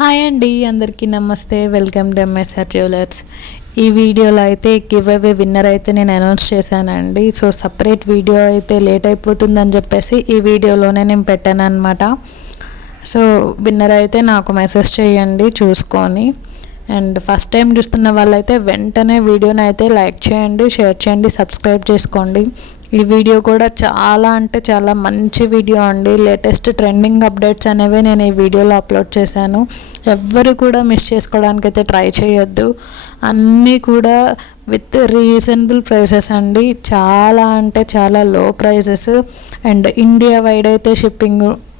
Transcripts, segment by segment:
Hi అండి, అందరికీ నమస్తే. Welcome to MSR jewellers. ఈ వీడియోలో అయితే గివ్ అవే విన్నర్ అయితే నేను అనౌన్స్ చేశానండి. సో సపరేట్ వీడియో అయితే లేట్ అయిపోతుందని చెప్పేసి ఈ వీడియోలోనే నేను పెట్టాను అనమాట. సో విన్నర్ అయితే నాకు మెసేజ్ చేయండి చూసుకొని. అండ్ ఫస్ట్ టైం చూస్తున్న వాళ్ళైతే వెంటనే వీడియోని అయితే లైక్ చేయండి, షేర్ చేయండి, సబ్స్క్రైబ్ చేసుకోండి. ఈ వీడియో కూడా చాలా అంటే చాలా మంచి వీడియో అండి. లేటెస్ట్ ట్రెండింగ్ అప్డేట్స్ అనేవి నేను ఈ వీడియోలో అప్లోడ్ చేశాను. ఎవ్వరు కూడా మిస్ చేసుకోవడానికి అయితే ట్రై చేయొద్దు. అన్నీ కూడా విత్ రీజనబుల్ ప్రైసెస్ అండి. చాలా అంటే చాలా లో ప్రైసెస్. అండ్ ఇండియా వైడ్ అయితే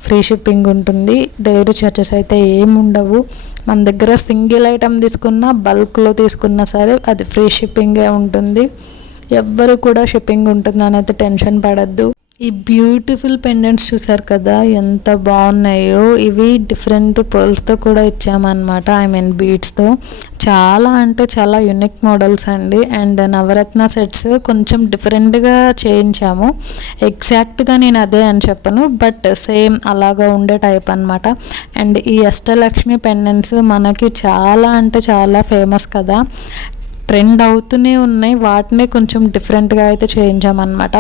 ఫ్రీ షిప్పింగ్ ఉంటుంది. డెలివరీ ఛార్జెస్ అయితే ఏమి ఉండవు. మన దగ్గర సింగిల్ ఐటమ్ తీసుకున్నా, బల్క్లో తీసుకున్నా సరే అది ఫ్రీ షిప్పింగే ఉంటుంది. ఎవ్వరు కూడా షిప్పింగ్ ఉంటుందని అయితే టెన్షన్ పడద్దు. ఈ బ్యూటిఫుల్ పెండెంట్స్ చూసారు కదా, ఎంత బాగున్నాయో. ఇవి డిఫరెంట్ పర్ల్స్తో కూడా ఇచ్చామన్నమాట, బీడ్స్తో. చాలా అంటే చాలా యూనిక్ మోడల్స్ అండి. అండ్ నవరత్న సెట్స్ కొంచెం డిఫరెంట్గా చేయించాము. ఎగ్జాక్ట్గా నేను అదే అని చెప్పను, బట్ సేమ్ అలాగా ఉండే టైప్ అనమాట. అండ్ ఈ అష్టలక్ష్మి పెండెంట్స్ మనకి చాలా అంటే చాలా ఫేమస్ కదా, ట్రెండ్ అవుతూనే ఉన్నాయి. వాటిని కొంచెం డిఫరెంట్గా అయితే చేయించామన్నమాట.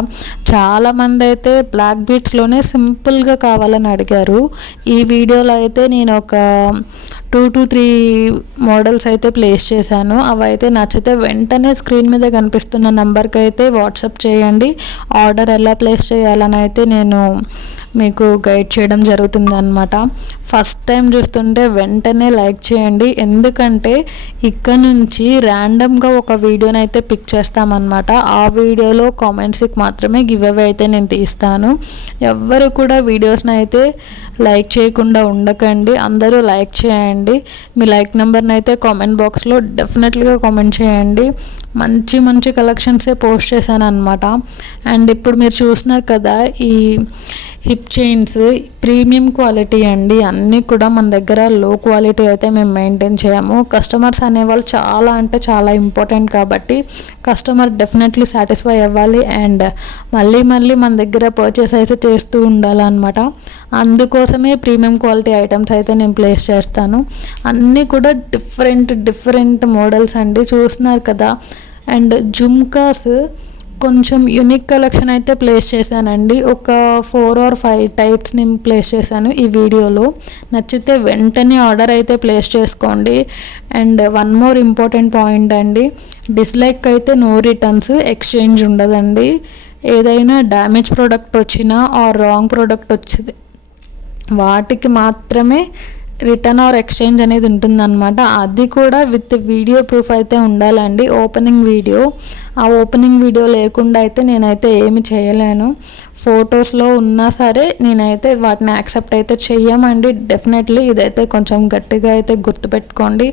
చాలామంది అయితే బ్లాక్ బీట్స్లోనే సింపుల్గా కావాలని అడిగారు. ఈ వీడియోలో అయితే నేను ఒక 2 to 3 మోడల్స్ అయితే ప్లేస్ చేశాను. అవి అయితే నచ్చితే వెంటనే స్క్రీన్ మీద కనిపిస్తున్న నెంబర్కి అయితే వాట్సాప్ చేయండి. ఆర్డర్ ఎలా ప్లేస్ చేయాలని అయితే నేను మీకు గైడ్ చేయడం జరుగుతుంది అనమాట. ఫస్ట్ టైం చూస్తుంటే వెంటనే లైక్ చేయండి, ఎందుకంటే ఇక్కడ నుంచి ర్యాండమ్గా ఒక వీడియోని అయితే పిక్ చేస్తామన్నమాట. ఆ వీడియోలో కామెంట్స్కి మాత్రమే గివ్ అవే అయితే నేను తీస్తాను. ఎవ్వరు కూడా వీడియోస్ని అయితే లైక్ చేయకుండా ఉండకండి, అందరూ లైక్ చేయండి. మీ లైక్ నెంబర్ని అయితే కామెంట్ బాక్స్లో డెఫినెట్లీగా కామెంట్ చేయండి. మంచి మంచి కలెక్షన్సే పోస్ట్ చేశాను అనమాట. అండ్ ఇప్పుడు మీరు చూస్తున్నారు కదా, ఈ హిప్ చైన్స్ ప్రీమియం క్వాలిటీ అండి. అన్నీ కూడా మన దగ్గర లో క్వాలిటీ అయితే మేము మెయింటైన్ చేయము. కస్టమర్స్ అనేవాళ్ళు చాలా అంటే చాలా ఇంపార్టెంట్ కాబట్టి కస్టమర్ డెఫినెట్లీ సాటిస్ఫై అవ్వాలి అండ్ మళ్ళీ మళ్ళీ మన దగ్గర పర్చేస్ అయితే చేస్తూ ఉండాలన్నమాట. అందుకోసమే ప్రీమియం క్వాలిటీ ఐటమ్స్ అయితే నేను ప్లేస్ చేస్తాను. అన్నీ కూడా డిఫరెంట్ మోడల్స్ అండి, చూస్తున్నారు కదా. అండ్ జుమ్కాస్ కొంచెం యూనిక్ కలెక్షన్ అయితే ప్లేస్ చేశానండి. ఒక 4 or 5 టైప్స్ నేను ప్లేస్ చేశాను ఈ వీడియోలో. నచ్చితే వెంటనే ఆర్డర్ అయితే ప్లేస్ చేసుకోండి. And one more important point అండి, డిస్లైక్ అయితే నో రిటర్న్స్, ఎక్స్చేంజ్ ఉండదండి. ఏదైనా డ్యామేజ్ ప్రోడక్ట్ వచ్చినా ఆర్ రాంగ్ ప్రోడక్ట్ వచ్చింది వాటికి మాత్రమే రిటర్న్ ఆర్ ఎక్స్చేంజ్ అనేది ఉంటుందన్నమాట. అది కూడా విత్ వీడియో ప్రూఫ్ అయితే ఉండాలండి, ఓపెనింగ్ వీడియో. ఆ ఓపెనింగ్ వీడియో లేకుండా అయితే నేనైతే ఏమి చేయలేను. ఫొటోస్లో ఉన్నా సరే నేనైతే వాటిని యాక్సెప్ట్ అయితే చెయ్యమండి డెఫినెట్లీ. ఇదైతే కొంచెం గట్టిగా అయితే గుర్తుపెట్టుకోండి.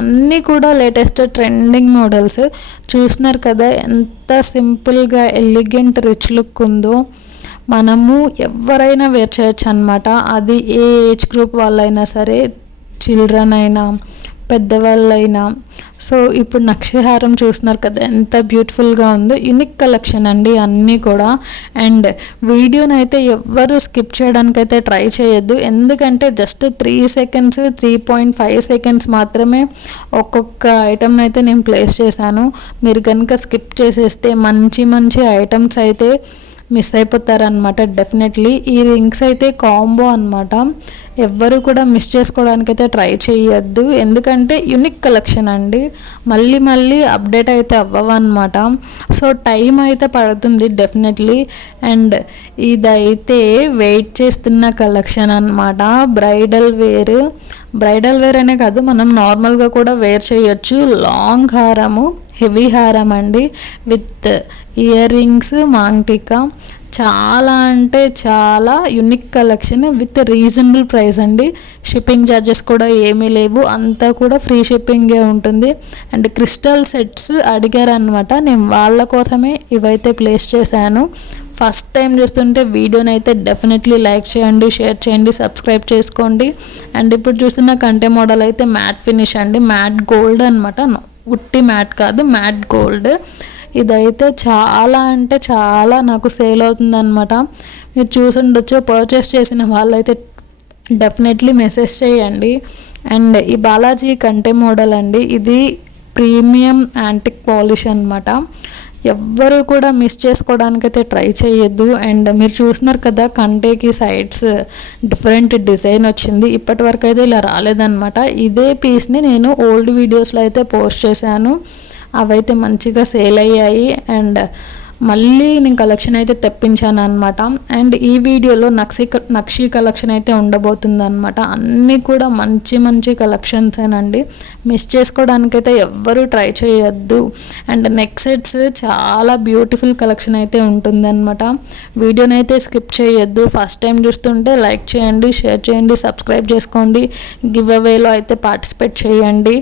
అన్నీ కూడా లేటెస్ట్ ట్రెండింగ్ మోడల్స్ చూస్తున్నారు కదా, ఎంత సింపుల్గా ఎలిగెంట్ రిచ్ లుక్ ఉందో. మనము ఎవరైనా వేర్ చేయొచ్చు అనమాట. అది ఏ ఏజ్ గ్రూప్ వాళ్ళైనా సరే, చిల్డ్రన్ అయినా పెద్దవాళ్ళైనా. సో ఇప్పుడు నక్షహారం చూస్తున్నారు కదా, ఎంత బ్యూటిఫుల్గా ఉందో. యూనిక్ కలెక్షన్ అండి అన్నీ కూడా. అండ్ వీడియోని అయితే ఎవ్వరూ స్కిప్ చేయడానికైతే ట్రై చేయొద్దు, ఎందుకంటే జస్ట్ 3 seconds 3.5 seconds మాత్రమే ఒక్కొక్క ఐటమ్ని అయితే నేను ప్లేస్ చేశాను. మీరు కనుక స్కిప్ చేసేస్తే మంచి మంచి ఐటమ్స్ అయితే మిస్ అయిపోతారనమాట డెఫినెట్లీ. ఈ రింగ్స్ అయితే కాంబో అనమాట, ఎవ్వరు కూడా మిస్ చేసుకోవడానికైతే ట్రై చేయొద్దు, ఎందుకంటే యూనిక్ కలెక్షన్ అండి. మళ్ళీ మళ్ళీ అప్డేట్ అయితే అవ్వవన్నమాట. సో టైం అయితే పడుతుంది డెఫినెట్లీ. అండ్ ఇదైతే వెయిట్ చేస్తున్న కలెక్షన్ అనమాట. బ్రైడల్ వేర్ అనే కాదు, మనం నార్మల్గా కూడా వేర్ చేయొచ్చు. లాంగ్ హారము, హెవీ హారం అండి, విత్ ఇయర్ రింగ్స్, మాంగ్టికా. చాలా అంటే చాలా unique collection with reasonable price అండి. షిప్పింగ్ ఛార్జెస్ కూడా ఏమీ లేవు, అంతా కూడా ఫ్రీ షిప్పింగే ఉంటుంది. అండ్ క్రిస్టల్ సెట్స్ అడిగారనమాట, నేను వాళ్ళ కోసమే ఇవైతే ప్లేస్ చేశాను. ఫస్ట్ టైం చూస్తుంటే వీడియోని అయితే డెఫినెట్లీ లైక్ చేయండి, షేర్ చేయండి, సబ్స్క్రైబ్ చేసుకోండి. అండ్ ఇప్పుడు చూస్తున్న కంటే మోడల్ అయితే మ్యాట్ ఫినిష్ అండి, మ్యాట్ గోల్డ్ అనమాట, ఉట్టి మ్యాట్ కాదు, మ్యాట్ గోల్డ్. ఇదైతే చాలా అంటే చాలా నాకు సేల్ అవుతుందన్నమాట. మీరు చూసి ఉండొచ్చు, పర్చేస్ చేసిన వాళ్ళైతే డెఫినెట్లీ మెసేజ్ చేయండి. అండ్ ఈ బాలాజీ కంటే మోడల్ అండి, ఇది ప్రీమియం యాంటిక్ పాలిష్ అనమాట. ఎవ్వరు కూడా మిస్ చేసుకోవడానికైతే ట్రై చేయొద్దు. అండ్ మీరు చూస్తున్నారు కదా, కంటేకి సైడ్స్ డిఫరెంట్ డిజైన్ వచ్చింది. ఇప్పటి వరకు అయితే ఇలా రాలేదన్నమాట. ఇదే పీస్ని నేను ఓల్డ్ వీడియోస్లో అయితే పోస్ట్ చేశాను, అవైతే మంచిగా సేల్ అయ్యాయి. అండ్ మళ్ళీ నేను కలెక్షన్ అయితే తెప్పించాను అనమాట. అండ్ ఈ వీడియోలో నక్షీ కలెక్షన్ అయితే ఉండబోతుంది అనమాట. అన్నీ కూడా మంచి మంచి కలెక్షన్సేనండి, మిస్ చేసుకోవడానికైతే ఎవ్వరూ ట్రై చేయొద్దు. అండ్ నెక్ సెట్స్ చాలా బ్యూటిఫుల్ కలెక్షన్ అయితే ఉంటుందన్నమాట. వీడియోని అయితే స్కిప్ చేయొద్దు. ఫస్ట్ టైం చూస్తుంటే లైక్ చేయండి, షేర్ చేయండి, సబ్స్క్రైబ్ చేసుకోండి. గివ్ అవేలో అయితే పార్టిసిపేట్ చేయండి.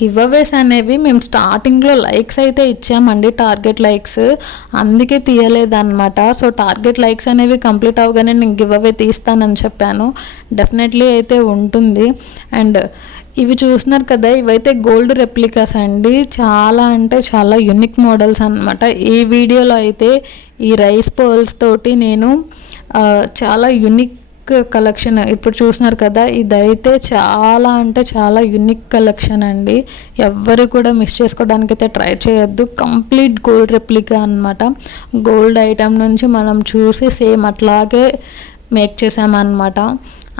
గివ్ అవేస్ అనేవి మేము స్టార్టింగ్లో లైక్స్ అయితే ఇచ్చామండి, టార్గెట్ లైక్స్, అందుకే తీయలేదన్నమాట. సో టార్గెట్ లైక్స్ అనేవి కంప్లీట్ అవగానే నేను గివ్ అవే తీస్తానని చెప్పాను. డెఫినెట్లీ అయితే ఉంటుంది. అండ్ ఇవి చూస్తున్నారు కదా, ఇవైతే గోల్డ్ రెప్లికాస్ అండి. చాలా అంటే చాలా యూనిక్ మోడల్స్ అనమాట. ఈ వీడియోలో అయితే ఈ రైస్ పర్ల్స్ తోటి నేను చాలా యూనిక్ కలెక్షన్ ఇప్పుడు చూస్తున్నారు కదా, ఇదైతే చాలా అంటే చాలా యూనిక్ కలెక్షన్ అండి. ఎవ్వరు కూడా మిస్ చేసుకోవడానికైతే ట్రై చేయొద్దు. కంప్లీట్ గోల్డ్ రెప్లికా అనమాట. గోల్డ్ ఐటమ్ నుంచి మనం చూసి సేమ్ అట్లాగే మేక్ చేసామన్నమాట.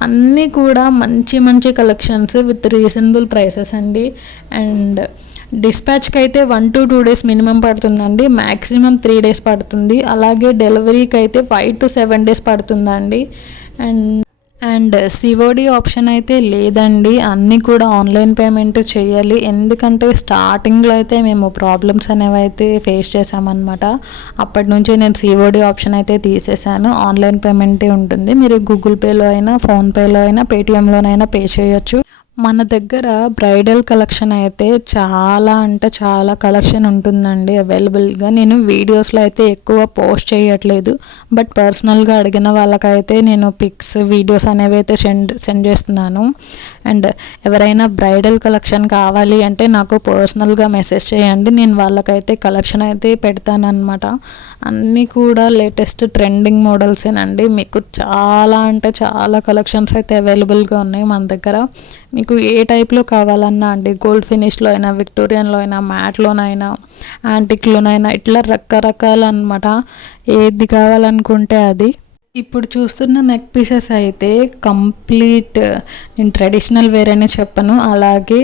అన్నీ కూడా మంచి మంచి కలెక్షన్స్ విత్ రీజనబుల్ ప్రైసెస్ అండి. అండ్ డిస్పాచ్కి అయితే 1 to 2 days మినిమం పడుతుందండి, మ్యాక్సిమం 3 days పడుతుంది. అలాగే డెలివరీకి అయితే 5 to 7 days పడుతుందండి. అండ్ సిఓడి ఆప్షన్ అయితే లేదండి, అన్నీ కూడా ఆన్లైన్ పేమెంట్ చేయాలి. ఎందుకంటే స్టార్టింగ్లో అయితే మేము ప్రాబ్లమ్స్ అనేవి అయితే ఫేస్ చేసామన్నమాట. అప్పటి నుంచి నేను సిఓడి ఆప్షన్ అయితే తీసేసాను. ఆన్లైన్ పేమెంటే ఉంటుంది. మీరు గూగుల్ పేలో అయినా, ఫోన్పేలో అయినా, పేటిఎంలోనైనా పే చేయొచ్చు. మన దగ్గర బ్రైడల్ కలెక్షన్ అయితే చాలా అంటే చాలా కలెక్షన్ ఉంటుందండి అవైలబుల్గా. నేను వీడియోస్లో అయితే ఎక్కువ పోస్ట్ చేయట్లేదు, బట్ పర్సనల్గా అడిగిన వాళ్ళకైతే నేను పిక్స్, వీడియోస్ అనేవి అయితే సెండ్ చేస్తున్నాను. అండ్ ఎవరైనా బ్రైడల్ కలెక్షన్ కావాలి అంటే నాకు పర్సనల్గా మెసేజ్ చేయండి, నేను వాళ్ళకైతే కలెక్షన్ అయితే పెడతానన్నమాట. అన్నీ కూడా లేటెస్ట్ ట్రెండింగ్ మోడల్సేనండి. మీకు చాలా అంటే చాలా కలెక్షన్స్ అయితే అవైలబుల్గా ఉన్నాయి మన దగ్గర. మీకు ఏ టైప్లో కావాలన్నా అండి, గోల్డ్ ఫినిష్లో అయినా, విక్టోరియన్లో అయినా, మ్యాట్లోనైనా, యాంటిక్లోనైనా, ఇట్లా రకరకాలు అనమాట. ఏది కావాలనుకుంటే అది. ఇప్పుడు చూస్తున్న నెక్ పీసెస్ అయితే కంప్లీట్ నేను ట్రెడిషనల్ వేర్ అని చెప్పను, అలాగే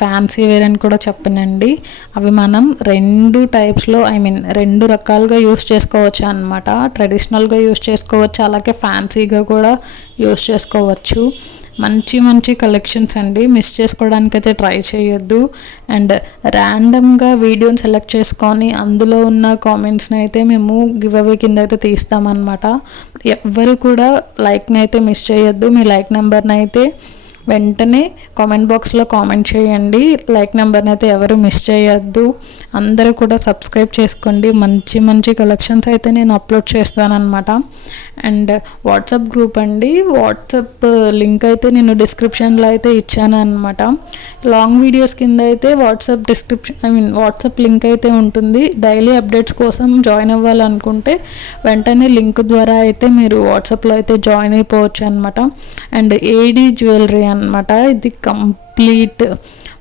ఫ్యాన్సీ వేర్ అని కూడా చెప్పనండి. అవి మనం 2 టైప్స్లో, రెండు రకాలుగా యూస్ చేసుకోవచ్చు అనమాట. ట్రెడిషనల్గా యూస్ చేసుకోవచ్చు, అలాగే ఫ్యాన్సీగా కూడా యూస్ చేసుకోవచ్చు. మంచి మంచి కలెక్షన్స్ అండి, మిస్ చేసుకోవడానికైతే ట్రై చేయొద్దు. అండ్ ర్యాండమ్గా వీడియోని సెలెక్ట్ చేసుకొని అందులో ఉన్న కామెంట్స్ని అయితే మేము గివ్ అవే కింద అయితే తీస్తామన్నమాట. ఎవ్వరు కూడా లైక్ని అయితే మిస్ చేయొద్దు. మీ లైక్ నెంబర్ని అయితే వెంటనే కామెంట్ బాక్స్లో కామెంట్ చేయండి. లైక్ నెంబర్ని అయితే ఎవరు మిస్ చేయొద్దు. అందరూ కూడా సబ్స్క్రైబ్ చేసుకోండి. మంచి మంచి కలెక్షన్స్ అయితే నేను అప్లోడ్ చేస్తానన్నమాట. అండ్ వాట్సాప్ గ్రూప్ అండి, వాట్సాప్ లింక్ అయితే నేను డిస్క్రిప్షన్లో అయితే ఇచ్చాను అనమాట. లాంగ్ వీడియోస్ కింద అయితే వాట్సాప్ లింక్ అయితే ఉంటుంది. డైలీ అప్డేట్స్ కోసం జాయిన్ అవ్వాలనుకుంటే వెంటనే లింక్ ద్వారా అయితే మీరు వాట్సాప్లో అయితే జాయిన్ అయిపోవచ్చు అనమాట. అండ్ ఏడీ జ్యువెలరీ అనమాట, ఇది కంప్లీట్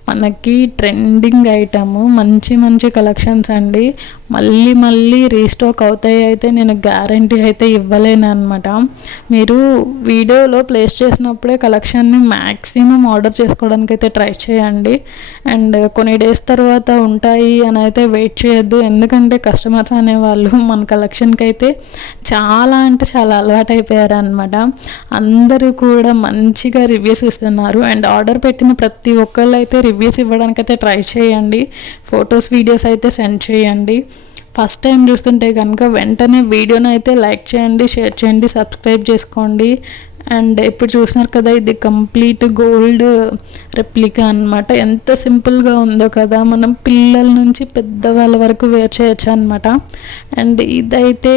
మనకి ట్రెండింగ్ ఐటమ్, మంచి మంచి కలెక్షన్స్ అండి. మళ్ళీ మళ్ళీ రీస్టాక్ అవుతాయి అయితే నేను గ్యారంటీ అయితే ఇవ్వలేను అనమాట. మీరు వీడియోలో ప్లేస్ చేసినప్పుడే కలెక్షన్ని మ్యాక్సిమం ఆర్డర్ చేసుకోవడానికి అయితే ట్రై చేయండి. అండ్ కొన్ని డేస్ తర్వాత ఉంటాయి అని అయితే వెయిట్ చేయొద్దు, ఎందుకంటే కస్టమర్స్ అనేవాళ్ళు మన కలెక్షన్కి అయితే చాలా అంటే చాలా అలవాటు అయిపోయారు అనమాట. అందరూ కూడా మంచిగా రివ్యూస్ ఇస్తున్నారు. అండ్ ఆర్డర్ పెట్టిన ప్రతి ఒక్కళ్ళు అయితే రివ్యూస్ ఇవ్వడానికైతే ట్రై చేయండి. ఫొటోస్, వీడియోస్ అయితే సెండ్ చేయండి. ఫస్ట్ టైం చూస్తుంటే కనుక వెంటనే వీడియోని అయితే లైక్ చేయండి, షేర్ చేయండి, సబ్స్క్రైబ్ చేసుకోండి. అండ్ ఇప్పుడు చూస్తున్నారు కదా, ఇది కంప్లీట్ గోల్డ్ రెప్లికా అనమాట. ఎంత సింపుల్గా ఉందో కదా, మనం పిల్లల నుంచి పెద్దవాళ్ళ వరకు వేర్ చేయొచ్చు అనమాట. అండ్ ఇదైతే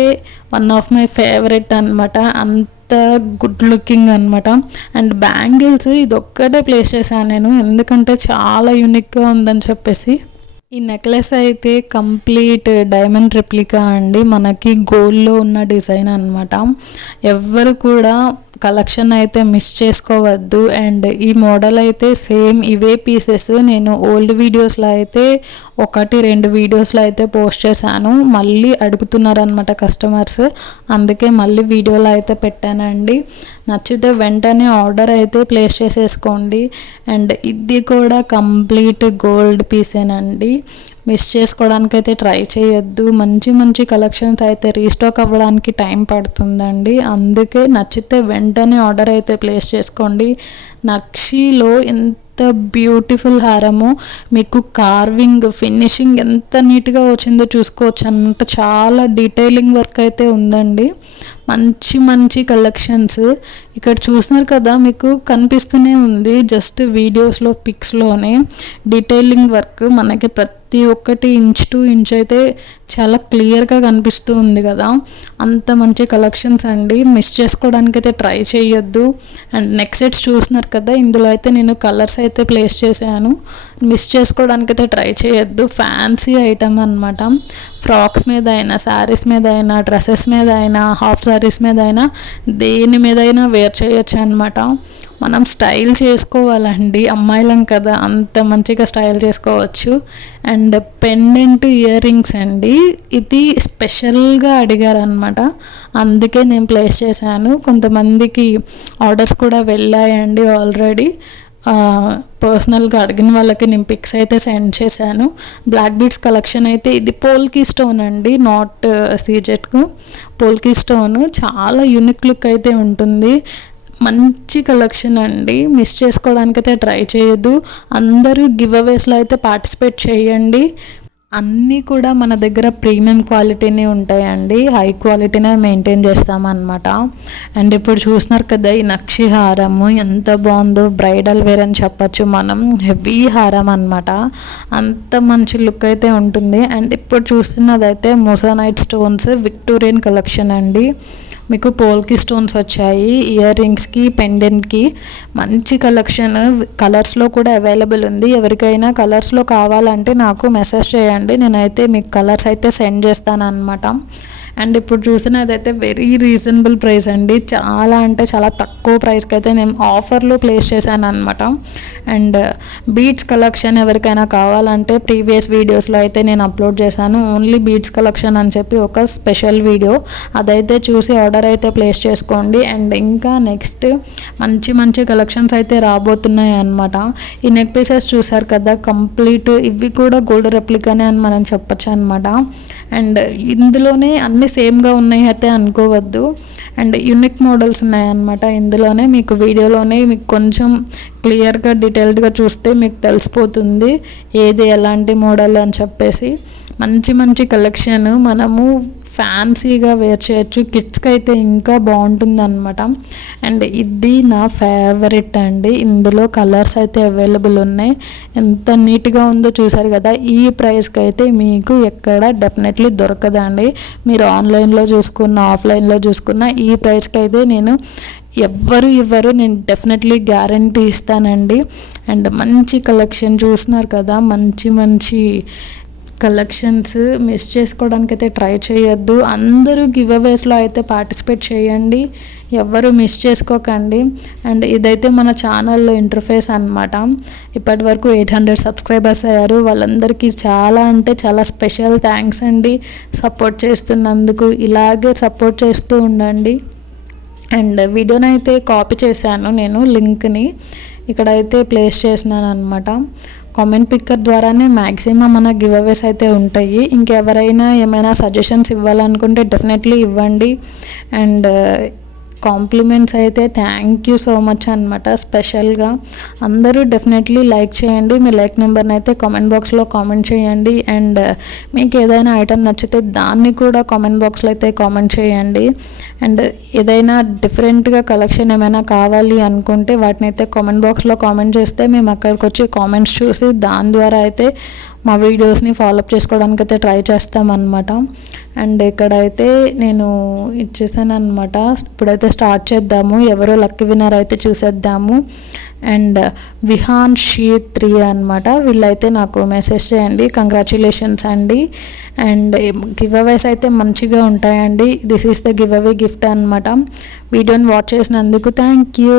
వన్ ఆఫ్ మై ఫేవరెట్ అనమాట, అంత గుడ్ లుకింగ్ అనమాట. అండ్ బ్యాంగిల్స్ ఇది ఒక్కటే ప్లేస్ చేశాను నేను, ఎందుకంటే చాలా యూనిక్గా ఉందని చెప్పేసి. ఈ నెక్లెస్ అయితే కంప్లీట్ డైమండ్ రెప్లికా అండి, మనకి గోల్డ్లో ఉన్న డిజైన్ అనమాట. ఎవ్వరు కూడా కలెక్షన్ అయితే మిస్ చేసుకోవద్దు. అండ్ ఈ మోడల్ అయితే సేమ్ ఇవే పీసెస్ నేను ఓల్డ్ వీడియోస్లో అయితే 1-2 వీడియోస్లో అయితే పోస్ట్ చేశాను. మళ్ళీ అడుగుతున్నారనమాట కస్టమర్స్, అందుకే మళ్ళీ వీడియోలో అయితే పెట్టానండి. నచ్చితే వెంటనే ఆర్డర్ అయితే ప్లేస్ చేసేసుకోండి. అండ్ ఇది కూడా కంప్లీట్ గోల్డ్ పీసేనండి, మిస్ చేసుకోవడానికి అయితే ట్రై చేయొద్దు. మంచి మంచి కలెక్షన్స్ అయితే రీస్టాక్ అవ్వడానికి టైం పడుతుందండి, అందుకే నచ్చితే వెంటనే ఆర్డర్ అయితే ప్లేస్ చేసుకోండి. నక్షిలో ఎంత బ్యూటిఫుల్ హారము, మీకు కార్వింగ్ ఫినిషింగ్ ఎంత నీట్గా వచ్చిందో చూసుకోవచ్చు అంత చాలా డీటెయిలింగ్ వర్క్ అయితే ఉందండి. మంచి మంచి కలెక్షన్స్ ఇక్కడ చూస్తున్నారు కదా, మీకు కనిపిస్తూనే ఉంది జస్ట్ వీడియోస్లో పిక్స్లోనే డీటెయిలింగ్ వర్క్ మనకి ప్రతి ఒక్కటి ఇంచ్ టు ఇంచ్ అయితే చాలా క్లియర్గా కనిపిస్తూ ఉంది కదా. అంత మంచి కలెక్షన్స్ అండి, మిస్ చేసుకోవడానికి అయితే ట్రై చేయొద్దు. అండ్ నెక్స్ట్ సెట్స్ చూస్తున్నారు కదా, ఇందులో అయితే నేను కలర్స్ అయితే ప్లేస్ చేశాను, మిస్ చేసుకోవడానికి అయితే ట్రై చేయొద్దు. ఫ్యాన్సీ ఐటమ్ అనమాట, ఫ్రాక్స్ మీద అయినా, శారీస్ మీద అయినా, డ్రెస్సెస్ మీద అయినా, హాఫ్ శారీస్ మీద అయినా, దేని మీద అయినా వేర్ చేయొచ్చు అనమాట. మనం స్టైల్ చేసుకోవాలండి, అమ్మాయిలం కదా, అంత మంచిగా స్టైల్ చేసుకోవచ్చు. అండ్ పెండెంట్ ఇయర్ రింగ్స్ అండి, ఇది స్పెషల్గా అడిగారనమాట, అందుకే నేను ప్లేస్ చేశాను. కొంతమందికి ఆర్డర్స్ కూడా వెళ్ళాయండి ఆల్రెడీ. పర్సనల్గా అడిగిన వాళ్ళకి నేను పిక్స్ అయితే సెండ్ చేశాను. బ్లాక్ బీడ్స్ కలెక్షన్ అయితే ఇది పోల్కి స్టోన్ అండి, నాట్ సీజెట్కు, పోల్కి స్టోన్ చాలా యూనిక్ లుక్ అయితే ఉంటుంది. మంచి కలెక్షన్ అండి, మిస్ చేసుకోవడానికి అయితే ట్రై చేయొద్దు. అందరూ గివ్ అవేస్లో అయితే పార్టిసిపేట్ చేయండి. అన్నీ కూడా మన దగ్గర ప్రీమియం క్వాలిటీనే ఉంటాయండి, హై క్వాలిటీనే మెయింటైన్ చేస్తామన్నమాట. అండ్ ఇప్పుడు చూస్తున్నారు కదా, ఈ నక్షి హారము ఎంత బాగుందో, బ్రైడల్ వేర్ అని చెప్పచ్చు మనం, హెవీ హారం అనమాట, అంత మంచి లుక్ అయితే ఉంటుంది. అండ్ ఇప్పుడు చూస్తున్నదైతే మొజానైట్ స్టోన్స్ విక్టోరియన్ కలెక్షన్ అండి, మీకు పోల్కి స్టోన్స్ వచ్చాయి ఇయర్ రింగ్స్కి, పెండెంట్కి. మంచి కలెక్షన్, కలర్స్లో కూడా అవైలబుల్ ఉంది. ఎవరికైనా కలర్స్లో కావాలంటే నాకు మెసేజ్ చేయండి, నేనైతే మీకు కలర్స్ అయితే సెండ్ చేస్తాను అనమాట. అండ్ ఇప్పుడు చూసినదైతే వెరీ రీజనబుల్ ప్రైస్ అండి, చాలా అంటే చాలా తక్కువ ప్రైస్కి అయితే నేను ఆఫర్లో ప్లేస్ చేశాను అనమాట. అండ్ బీడ్స్ కలెక్షన్ ఎవరికైనా కావాలంటే ప్రీవియస్ వీడియోస్లో అయితే నేను అప్లోడ్ చేశాను, ఓన్లీ బీడ్స్ కలెక్షన్ అని చెప్పి ఒక స్పెషల్ వీడియో, అదైతే చూసి ఆర్డర్ అయితే ప్లేస్ చేసుకోండి. అండ్ ఇంకా నెక్స్ట్ మంచి మంచి కలెక్షన్స్ అయితే రాబోతున్నాయి అనమాట. ఈ నెక్ పీసెస్ చూసారు కదా, కంప్లీట్ ఇవి కూడా గోల్డ్ రెప్లికానే అని మనం చెప్పచ్చు అనమాట. అండ్ ఇందులోనే అన్ని సేమ్గా ఉన్నాయి అయితే అనుకోవద్దు, అండ్ యూనిక్ మోడల్స్ ఉన్నాయన్నమాట ఇందులోనే. మీకు వీడియోలోనే మీకు కొంచెం క్లియర్గా డీటెయిల్డ్గా చూస్తే మీకు తెలిసిపోతుంది ఏది ఎలాంటి మోడల్ అని చెప్పేసి. మంచి మంచి కలెక్షన్ మనము ఫ్యాన్సీగా వేర్ చేయొచ్చు, కిడ్స్కి అయితే ఇంకా బాగుంటుంది అనమాట. అండ్ ఇది నా ఫేవరెట్ అండి, ఇందులో కలర్స్ అయితే అవైలబుల్ ఉన్నాయి, ఎంత నీట్గా ఉందో చూసారు కదా. ఈ ప్రైస్కి అయితే మీకు ఎక్కడ డెఫినెట్లీ దొరకదండి, మీరు ఆన్లైన్లో చూసుకున్న, ఆఫ్లైన్లో చూసుకున్న ఈ ప్రైస్కి అయితే నేను ఇవ్వరు, నేను డెఫినెట్లీ గ్యారంటీ ఇస్తానండి. అండ్ మంచి కలెక్షన్ చూస్తున్నారు కదా, మంచి మంచి కలెక్షన్స్, మిస్ చేసుకోవడానికి అయితే ట్రై చేయొద్దు. అందరూ గివ్ అవేస్లో అయితే పార్టిసిపేట్ చేయండి, ఎవ్వరు మిస్ చేసుకోకండి. అండ్ ఇదైతే మన ఛానల్లో ఇంటర్ఫేస్ అనమాట, ఇప్పటి వరకు 800 సబ్స్క్రైబర్స్ అయ్యారు, వాళ్ళందరికీ చాలా అంటే చాలా స్పెషల్ థ్యాంక్స్ అండి సపోర్ట్ చేస్తున్నందుకు. ఇలాగే సపోర్ట్ చేస్తూ ఉండండి. అండ్ వీడియోని అయితే కాపీ చేశాను నేను, లింక్ని ఇక్కడైతే ప్లేస్ చేసినాను అనమాట. కామెంట్ పిక్కర్ ద్వారానే మ్యాక్సిమం మన గివ్ అవేస్ అయితే ఉంటాయి. ఇంకెవరైనా ఏమైనా సజెషన్స్ ఇవ్వాలనుకుంటే డెఫినెట్లీ ఇవ్వండి. అండ్ కాంప్లిమెంట్స్ అయితే థ్యాంక్ యూ సో మచ్ అనమాట. స్పెషల్గా అందరూ డెఫినెట్లీ లైక్ చేయండి, మీ లైక్ నెంబర్ని అయితే కామెంట్ బాక్స్లో కామెంట్ చేయండి. అండ్ మీకు ఏదైనా ఐటమ్ నచ్చితే దాన్ని కూడా కామెంట్ బాక్స్లో అయితే కామెంట్ చేయండి. అండ్ ఏదైనా డిఫరెంట్గా కలెక్షన్ ఏమైనా కావాలి అనుకుంటే వాటిని అయితే కామెంట్ బాక్స్లో కామెంట్ చేస్తే మేము అక్కడికి వచ్చి కామెంట్స్ చూసి దాని ద్వారా అయితే మా వీడియోస్ని ఫాలోఅప్ చేసుకోవడానికి అయితే ట్రై చేస్తామన్నమాట. అండ్ ఇక్కడైతే నేను ఇచ్చేసాను అనమాట. ఇప్పుడైతే స్టార్ట్ చేద్దాము, ఎవరో లక్కీ విన్నర్ అయితే చూసేద్దాము. అండ్ విహాన్ షీ3 అనమాట. వీళ్ళైతే నాకు మెసేజ్ చేయండి. కంగ్రాచులేషన్స్ అండి. అండ్ గివ్ అవేస్ అయితే మంచిగా ఉంటాయండి. This is the give away gift అనమాట. వీడియోని వాచ్ చేసినందుకు థ్యాంక్ యూ.